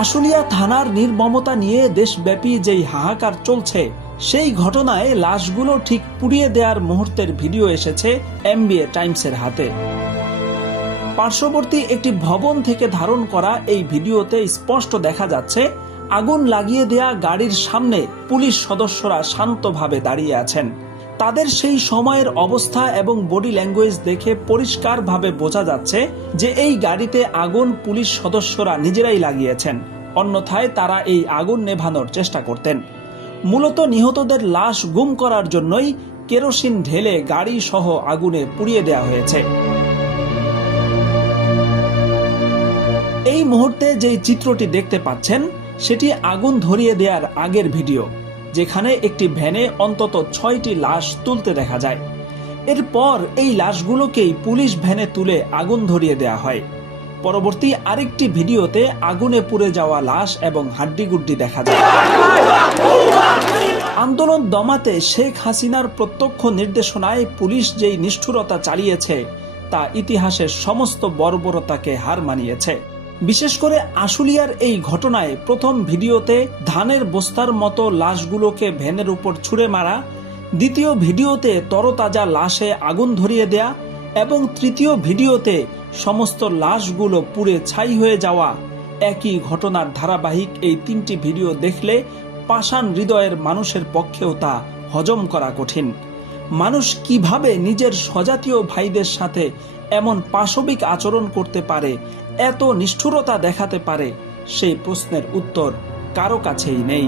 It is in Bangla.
আশুলিয়া থানার নির্মমতা নিয়ে দেশব্যাপী যেই হাহাকার চলছে, সেই ঘটনায় লাশগুলো ঠিক পুড়িয়ে দেওয়ার মুহূর্তের ভিডিও এসেছে এমবিএ টাইমসের হাতে। পার্শ্ববর্তী একটি ভবন থেকে ধারণ করা এই ভিডিওতে স্পষ্ট দেখা যাচ্ছে আগুন লাগিয়ে দেয়া গাড়ির সামনে পুলিশ সদস্যরা শান্তভাবে দাঁড়িয়ে আছেন। তাদের সেই সময়ের অবস্থা এবং বডি ল্যাঙ্গুয়েজ দেখে পরিষ্কারভাবে বোঝা যাচ্ছে যে এই গাড়িতে আগুন পুলিশ সদস্যরা নিজেরাই লাগিয়েছেন, অন্যথায় তারা এই আগুন নেভানোর চেষ্টা করতেন। মূলত নিহতদের লাশ গুম করার জন্যই কেরোসিন ঢেলে গাড়ি সহ আগুনে পুড়িয়ে দেওয়া হয়েছে। এই মুহূর্তে যেই চিত্রটি দেখতে পাচ্ছেন সেটি আগুন ধরিয়ে দেওয়ার আগের ভিডিও, যেখানে একটি ভ্যানে অন্তত 6টি লাশ তুলতে দেখা যায়। এরপর এই লাশগুলোকেই পুলিশ ভ্যানে তুলে আগুন ধরিয়ে দেওয়া হয়। পরবর্তী আরেকটি ভিডিওতে আগুনে পুড়ে যাওয়া লাশ এবং হাড্ডিগুড্ডি দেখা যায়। আন্দোলন দমাতে শেখ হাসিনার প্রত্যক্ষ নির্দেশনায় পুলিশ যেই নিষ্ঠুরতা চালিয়েছে তা ইতিহাসের সমস্ত বর্বরতাকে হার মানিয়েছে। বিশেষ করে আশুলিয়ার এই ঘটনায় প্রথম ভিডিওতে ধানের বস্তার মতো লাশগুলোকে ভ্যানের উপর ছুঁড়ে মারা, দ্বিতীয় ভিডিওতে তরতাজা লাশে আগুন ধরিয়ে দেয়া এবং তৃতীয় ভিডিওতে সমস্ত লাশগুলো পুড়ে ছাই হয়ে যাওয়া, একই ঘটনার ধারাবাহিক এই 3টি ভিডিও দেখলে পাষাণ হৃদয়ের মানুষের পক্ষেও তা হজম করা কঠিন। মানুষ কিভাবে নিজের স্বজাতীয় ভাইদের সাথে এমন পাশবিক আচরণ করতে পারে, এত নিষ্ঠুরতা দেখাতে পারে, সেই প্রশ্নের উত্তর কারো কাছেই নেই।